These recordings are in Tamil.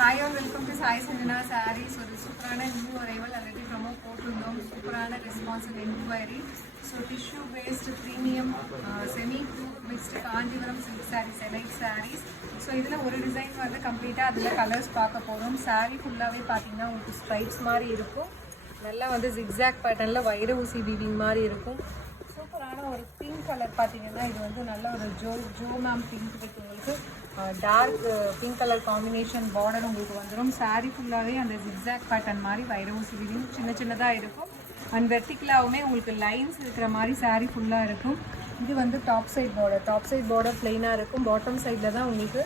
Hi all, welcome to Sai Sanjana Sarees. ஒரு சூப்பரான நியூ அரைவல் ஆல்ரெடி ப்ரோமோ போட்டிருந்தோம். சூப்பரான response and enquiry. So tissue based premium semi pure mixed Kanchipuram silk sarees elite sarees. So இதில் ஒரு டிசைன் வந்து கம்ப்ளீட்டாக அதில் கலர்ஸ் பார்க்க போகிறோம். சாரீ ஃபுல்லாகவே பார்த்தீங்கன்னா உங்களுக்கு ஸ்ட்ரைப்ஸ் மாதிரி இருக்கும். நல்லா வந்து ஜிக்ஸாக் பேட்டர்னில் வைர ஊசி வீவிங் மாதிரி இருக்கும். சூப்பரான ஒரு பிங்க் கலர் பார்த்தீங்கன்னா இது வந்து நல்ல ஒரு ஜோ மேம் பிங்க் வித் உங்களுக்கு dark pink colour combination border உங்களுக்கு வந்துடும். சாரீ ஃபுல்லாகவே அந்த ஜிக்ஸாக் பேட்டர்ன் மாதிரி வைர ஊசி வீவிங் சின்ன சின்னதாக இருக்கும். அண்ட் வெர்டிக்கலாகவுமே உங்களுக்கு லைன்ஸ் இருக்கிற மாதிரி சாரீ ஃபுல்லாக இருக்கும். இது வந்து டாப் சைட் பார்டர் பிளெயினாக இருக்கும். பாட்டம் சைடில் தான் உங்களுக்கு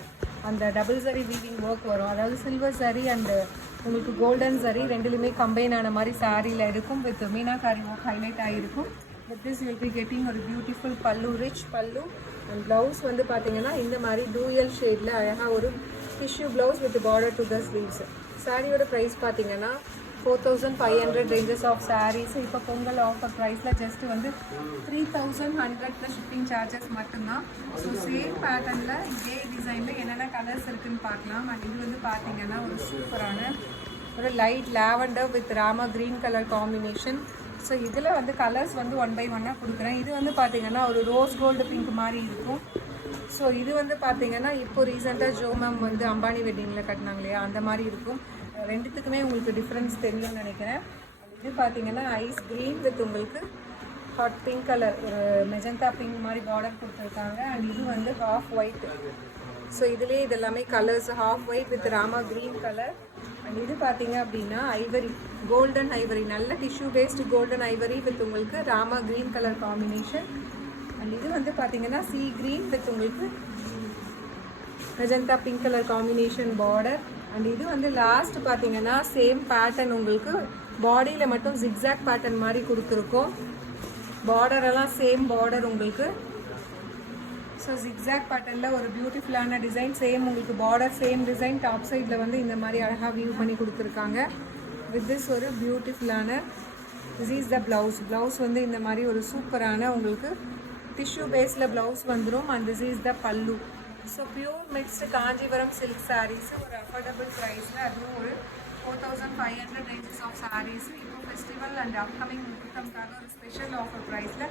அந்த டபுள் சரி வீவிங் ஒர்க் வரும். அதாவது சில்வர் சரி அண்டு உங்களுக்கு கோல்டன் சரி ரெண்டுலேயுமே கம்பைன் ஆன மாதிரி சாரியில் இருக்கும். வித் மீனாகாரி ஒர்க் ஹைலைட் ஆகிருக்கும். With this will be getting ஒரு பியூட்டிஃபுல் பல்லு, ரிச் பல்லு. அண்ட் ப்ளவுஸ் வந்து பார்த்தீங்கன்னா இந்த மாதிரி டூயல் ஷேடில் அழகாக ஒரு tissue blouse with border to the sleeves. சாரியோட ப்ரைஸ் பார்த்தீங்கன்னா 4500 ரேஞ்சஸ் ஆஃப் சாரீஸ். இப்போ பொங்கல் ஆஃபர் ப்ரைஸில் ஜஸ்ட் வந்து 3100 ப்ளஸ் ஷிப்பிங் சார்ஜஸ் மட்டும்தான். ஸோ சேம் பேட்டர்னில் இதே டிசைனில் என்னென்ன கலர்ஸ் இருக்குதுன்னு பார்க்கலாம். அண்ட் இது வந்து பார்த்தீங்கன்னா ஒரு சூப்பரான ஒரு light lavender with Rama green colour combination. So இதில் வந்து கலர்ஸ் வந்து 1 by 1 கொடுக்குறேன். இது வந்து பார்த்திங்கன்னா ஒரு ரோஸ் கோல்டு பிங்க் மாதிரி இருக்கும். ஸோ இது வந்து பார்த்திங்கன்னா இப்போது ரீசெண்டாக ஜோ மேம் வந்து அம்பானி வெட்டிங்கில் கட்டினாங்க இல்லையா, அந்த மாதிரி இருக்கும். ரெண்டுத்துக்குமே உங்களுக்கு டிஃப்ரென்ஸ் தெரியும்னு நினைக்கிறேன். இது பார்த்திங்கன்னா ஐஸ் க்ரீன் வித் உங்களுக்கு ஹாட் பிங்க் கலர் ஒரு மெஜந்தா பிங்க் மாதிரி பார்டர் கொடுத்துருக்காங்க. அண்ட் இது வந்து ஹாஃப் ஒயிட். ஸோ இதுலேயே இதெல்லாமே colours half white with Rama green colour. And இது பார்த்தீங்க அப்படின்னா ஐவரி, கோல்டன் ஐவரி, நல்ல tissue based golden ivory with உங்களுக்கு Rama green colour combination. And இது வந்து பார்த்தீங்கன்னா சீ க்ரீன் வித் உங்களுக்கு magenta pink colour combination border. And இது வந்து லாஸ்ட் பார்த்தீங்கன்னா சேம் பேட்டர்ன் உங்களுக்கு பாடியில் மட்டும் ஜிக்ஸாக் பேட்டர்ன் மாதிரி கொடுத்துருக்கோம். பார்டரெல்லாம் சேம் பார்டர் உங்களுக்கு. ஸோ ஜிக்ஸாக் பேட்டர்னில் ஒரு பியூட்டிஃபுல்லான டிசைன், சேம் உங்களுக்கு பார்டர் சேம் டிசைன். டாப் சைடில் வந்து இந்த மாதிரி அழகாக வியூ பண்ணி கொடுத்துருக்காங்க. வித் திஸ் ஒரு பியூட்டிஃபுல்லான திஸ் இஸ் த ப்ளவுஸ் வந்து இந்த மாதிரி ஒரு சூப்பரான உங்களுக்கு டிஷ்யூ பேஸில் ப்ளவுஸ் வந்துடும். And this is the pallu. So pure mixed Kanchipuram silk sarees ஒரு அஃபோர்டபுள் ப்ரைஸில், அதுவும் ஒரு 4500 ரேஞ்சஸ் ஆஃப் சாரீஸ். இப்போ ஃபெஸ்டிவல் அண்ட் அப்கமிங் முகூர்த்தம்காக ஒரு ஸ்பெஷல் ஆஃபர் ப்ரைஸில்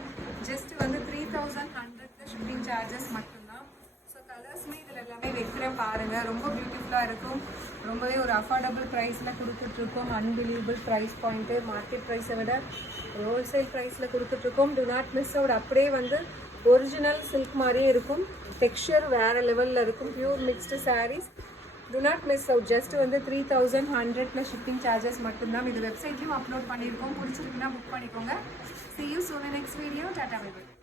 ஜஸ்ட் வந்து 3100 ஷிப்பிங் சார்ஜஸ் மட்டும்தான். ஸோ கலர்ஸுமே இதில் எல்லாமே வைக்கிறேன் பாருங்கள். ரொம்ப பியூட்டிஃபுல்லாக இருக்கும். ரொம்பவே ஒரு அஃபோர்டபுள் ப்ரைஸில் கொடுத்துட்ருக்கோம். அன்பிலீவபிள் ப்ரைஸ் பாயிண்ட்டு, மார்க்கெட் ப்ரைஸை விட ஒரு ஹோல்சேல் ப்ரைஸில் கொடுத்துட்ருக்கோம். To not miss out. அப்படியே வந்து ஒரிஜினல் சில்க் மாதிரியே இருக்கும். டெக்ஸ்சர் வேறு லெவலில் இருக்கும். Pure mixed sarees. Do not miss out. Just வந்து 3100 ப்ளஸ் ஷிப்பிங் சார்ஜஸ் மட்டும்தான். இது வெப்சைட்லையும் அப்லோட் பண்ணியிருக்கோம். பிடிச்சிருக்குன்னா புக் பண்ணிக்கோங்க. See you soon in next video. Tata bye bye.